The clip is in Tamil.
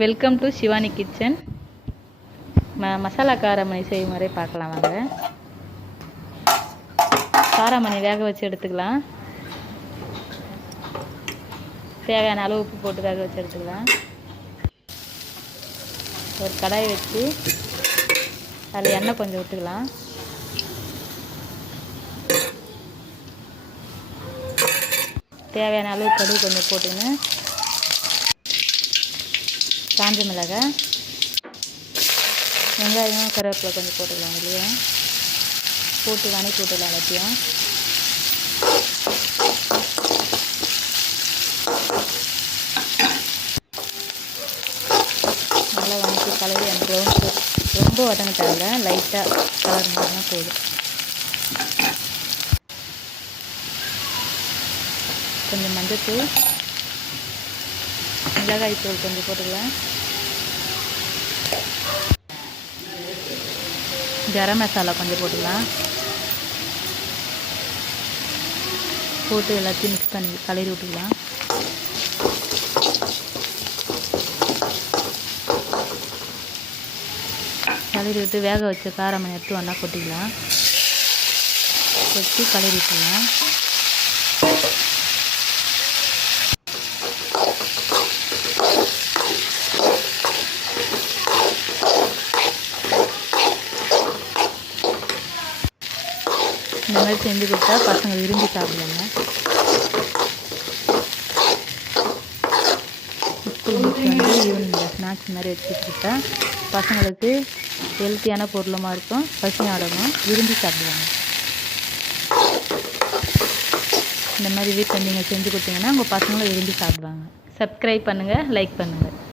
Welcome to Shivani kitchen. Masala காராமணி செய்முறை பார்க்கலாம் வாங்க. காராமணி வேக வச்சு எடுத்துக்கலாம். தேவையான அளவு உப்பு போட்டு வேக வச்சு எடுத்துக்கலாம். ஒரு கடாய் வச்சு அதில் எண்ணெய் கொஞ்சம் விட்டுக்கலாம். தேவையான அளவு கடுகு கொஞ்சம் போட்டுன்னு காஞ்ச மிளகாய், வெங்காயம், கருவேப்பிலை கொஞ்சம் போட்டுக்கலாம். இல்லையா போட்டு வணக்கி விட்டுலாம் எல்லாத்தையும். நல்லா வணக்கி கலரி அந்த ரொம்ப வதங்க தேவையில்ல, லைட்டாக கலர் மாதிரினா போதும். கொஞ்சம் மஞ்சத்தூள், மிளகாய் தூள் கொஞ்சம் போட்டுக்கலாம். கரம் மசாலா கொஞ்சம் போட்டுக்கலாம். போட்டு எல்லாத்தையும் மிக்ஸ் பண்ணி கலரி விட்டுக்கலாம். கலரி விட்டு வேக வச்ச காராமணி எடுத்து ஒன்றா கொட்டிக்கலாம். கொட்டி கலரி விட்டுக்கலாம். இந்த மாதிரி செஞ்சு கொடுத்தா பசங்க விரும்பி சாப்பிடுவாங்க. ஸ்கூல் முடிச்சு வந்து ஈவினிங்கில் ஸ்நாக்ஸ் மாதிரி வச்சுட்டு கொடுத்தா பசங்களுக்கு ஹெல்த்தியான பொருளுமாக இருக்கும், பசியாடவும் விரும்பி சாப்பிடுவாங்க. இந்த மாதிரி வீட்டில் நீங்கள் செஞ்சு கொடுத்தீங்கன்னா உங்கள் பசங்களும் விரும்பி சாப்பிடுவாங்க. சப்ஸ்கிரைப் பண்ணுங்கள், லைக் பண்ணுங்கள்.